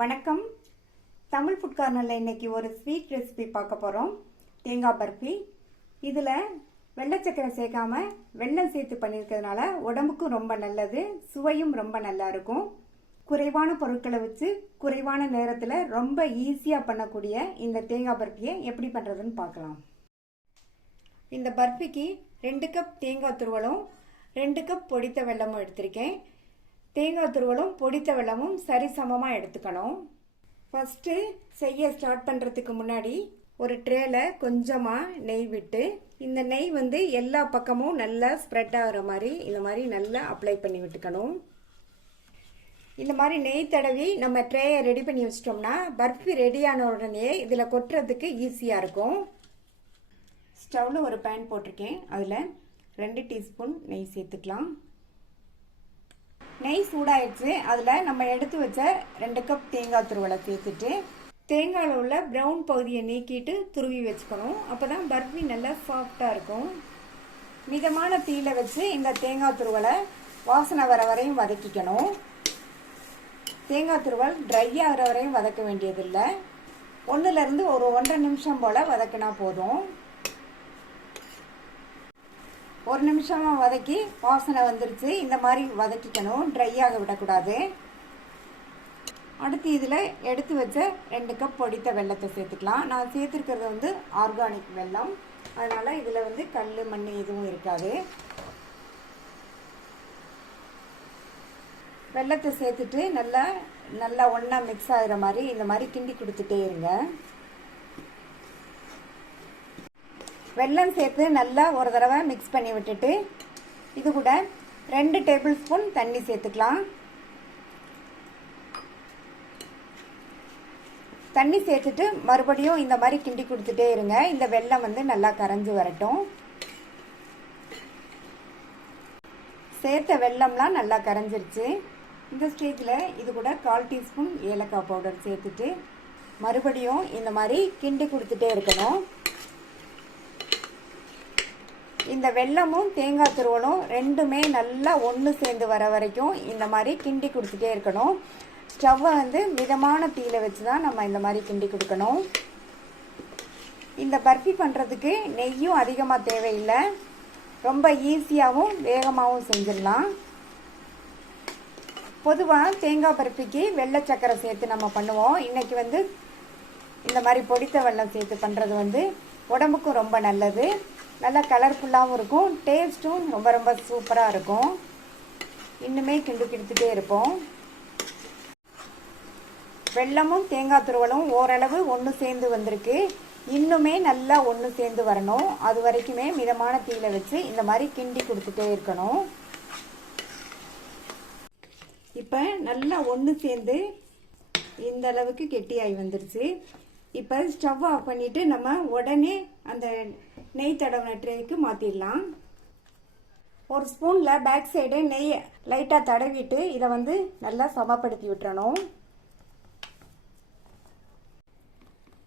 வணக்கம். தமிழ் ஃபுட் கார்னரில் இன்னைக்கு ஒரு ஸ்வீட் ரெசிபி பார்க்க போகிறோம். தேங்காய் பர்ஃபி. இதில் வெள்ளை சக்கரை சேர்க்காம வெல்லம் சேர்த்து பண்ணியிருக்கிறதுனால உடம்புக்கும் ரொம்ப நல்லது, சுவையும் ரொம்ப நல்லா இருக்கும். குறைவான பொருட்களை வச்சு குறைவான நேரத்தில் ரொம்ப ஈஸியாக பண்ணக்கூடிய இந்த தேங்காய் பர்ஃபியை எப்படி பண்ணுறதுன்னு பார்க்கலாம். இந்த பர்ஃபிக்கு 2 கப் தேங்காய் துருவலும் 2 கப் பொடித்த வெல்லமும் எடுத்திருக்கேன். தேங்காய் துருவலும் பொடித்த வெல்லமும் சரிசமமாக எடுத்துக்கணும். ஃபஸ்ட்டு செய்ய ஸ்டார்ட் பண்ணுறதுக்கு முன்னாடி ஒரு ட்ரேல கொஞ்சமாக நெய் விட்டு, இந்த நெய் எல்லா பக்கமும் நல்லா ஸ்ப்ரெட் ஆகிற மாதிரி இந்த மாதிரி நல்லா அப்ளை பண்ணி விட்டுக்கணும். இந்த மாதிரி நெய் தடவி நம்ம ட்ரேயை ரெடி பண்ணி வச்சிட்டோம்னா பர்ஃபி ரெடியான உடனே இதில் கொட்டுறதுக்கு ஈஸியாக இருக்கும். ஸ்டவ்வில் ஒரு பேன் போட்டிருக்கேன். அதில் 2 டீஸ்பூன் நெய் சேர்த்துக்கலாம். நெய் சூடாயிடுச்சு. அதில் நம்ம எடுத்து வச்ச 2 கப் தேங்காய் துருவலை சேர்த்துட்டு தேங்காயில் உள்ள ப்ரௌன் பகுதியை நீக்கிட்டு துருவி வச்சுக்கணும். அப்போ தான் பர்ஃபி நல்லா சாஃப்டாக இருக்கும். மிதமான தீயில வச்சு இந்த தேங்காய் துருவலை வாசனை வர வரையும் வதக்கிக்கணும். தேங்காய் துருவல் ட்ரை ஆகிற வரையும் வதக்க வேண்டியதில்லை. 1லேருந்து ஒரு 1.5 நிமிஷம் போல் வதக்கினா போதும். 1 நிமிஷமாக வதக்கி வாசனை வந்துருச்சு. இந்த மாதிரி வதக்கிக்கணும், ட்ரை ஆக விடக்கூடாது. அடுத்து இதில் எடுத்து வச்ச 2 கப் பொடித்த வெல்லத்தை சேர்த்துக்கலாம். நான் சேர்த்துருக்கிறது ஆர்கானிக் வெல்லம், அதனால் இதில் கல் மண் எதுவும் இருக்காது. வெல்லத்தை சேர்த்துட்டு நல்லா ஒன்றா மிக்ஸ் ஆகிற மாதிரி இந்த மாதிரி கிண்டி கொடுத்துட்டே இருங்க. வெல்லம் சேர்த்து நல்லா ஒரு தடவை மிக்ஸ் பண்ணி விட்டுட்டு இது கூட 2 டேபிள் ஸ்பூன் தண்ணி சேர்த்துக்கலாம். தண்ணி சேர்த்துட்டு மறுபடியும் இந்த மாதிரி கிண்டி கொடுத்துட்டே இருங்க. இந்த வெல்லம் நல்லா கரைஞ்சி வரட்டும். சேர்த்த வெல்லம்லாம் நல்லா கரைஞ்சிருச்சு. இந்த ஸ்டேஜில் இது கூட 1/4 டீஸ்பூன் ஏலக்காய் பவுடர் சேர்த்துட்டு மறுபடியும் இந்த மாதிரி கிண்டி கொடுத்துட்டே இருக்கணும். இந்த வெல்லமும் தேங்காய் துருவலும் ரெண்டுமே நல்லா ஒன்று சேர்ந்து வர வரைக்கும் இந்த மாதிரி கிண்டி கொடுத்துட்டே இருக்கணும். ஸ்டவ்வை மிதமான தீயில வச்சு தான் நம்ம இந்த மாதிரி கிண்டி கொடுக்கணும். இந்த பர்ஃபி பண்ணுறதுக்கு நெய்யும் அதிகமாக தேவையில்லை, ரொம்ப ஈஸியாகவும் வேகமாகவும் செஞ்சிடலாம். பொதுவாக தேங்காய் பர்ஃபிக்கு வெள்ளை சக்கரை சேர்த்து நம்ம பண்ணுவோம். இன்றைக்கி இந்த மாதிரி பொடித்த வெல்லம் சேர்த்து பண்ணுறது உடம்புக்கும் ரொம்ப நல்லது. நல்லா கலர்ஃபுல்லாகவும் இருக்கும், டேஸ்ட்டும் ரொம்ப சூப்பராக இருக்கும். இன்னுமே கிண்டி கிடுத்துட்டே இருப்போம். வெல்லமும் தேங்காய் துருவலும் ஓரளவு ஒன்று சேர்ந்து வந்திருக்கு. இன்னுமே நல்லா ஒன்று சேர்ந்து வரணும். அது வரைக்குமே மிதமான தீயில வச்சு இந்த மாதிரி கிண்டி கொடுத்துட்டே இருக்கணும். இப்போ நல்லா ஒன்று சேர்ந்து இந்த அளவுக்கு கெட்டியாகி வந்துருச்சு. இப்போ ஸ்டவ் ஆஃப் பண்ணிவிட்டு நம்ம உடனே அந்த நெய் தடவின ட்ரேக்கு மாற்றிடலாம். ஒரு ஸ்பூனில் பேக் சைடு நெய் லைட்டாக தடவிட்டு இதை நல்லா சமப்படுத்தி விட்டுறணும்.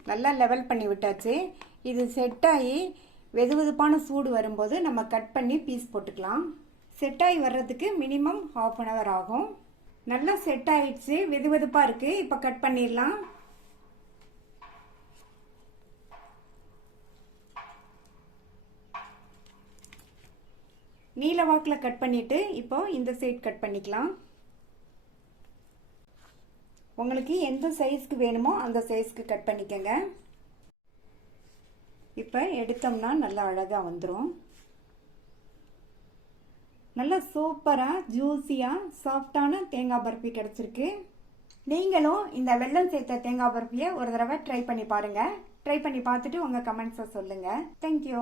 நல்லா லெவல் பண்ணி விட்டாச்சு. இது செட் ஆகி வெதுவெதுப்பான சூடு வரும்போது நம்ம கட் பண்ணி பீஸ் போட்டுக்கலாம். செட் ஆகி வர்றதுக்கு மினிமம் 1/2 hour ஆகும். நல்லா செட் ஆகிடுச்சு, வெதுவெதுப்பாக இருக்குது. இப்போ கட் பண்ணிடலாம். நீல வாக்கில் கட் பண்ணிவிட்டு இப்போ இந்த சைட் கட் பண்ணிக்கலாம். உங்களுக்கு எந்த சைஸ்க்கு வேணுமோ அந்த சைஸ்க்கு கட் பண்ணிக்கோங்க. இப்போ எடுத்தோம்னா நல்லா அழகாக வந்துடும். நல்லா சூப்பராக ஜூஸியாக சாஃப்டான தேங்காய் பர்ஃபி கிடச்சிருக்கு. நீங்களும் இந்த வெல்லம் சேர்த்த தேங்காய் பர்ஃபியை ஒரு தடவை ட்ரை பண்ணி பாருங்கள். ட்ரை பண்ணி பார்த்துட்டு உங்கள் கமெண்ட்ஸை சொல்லுங்கள். தேங்க்யூ.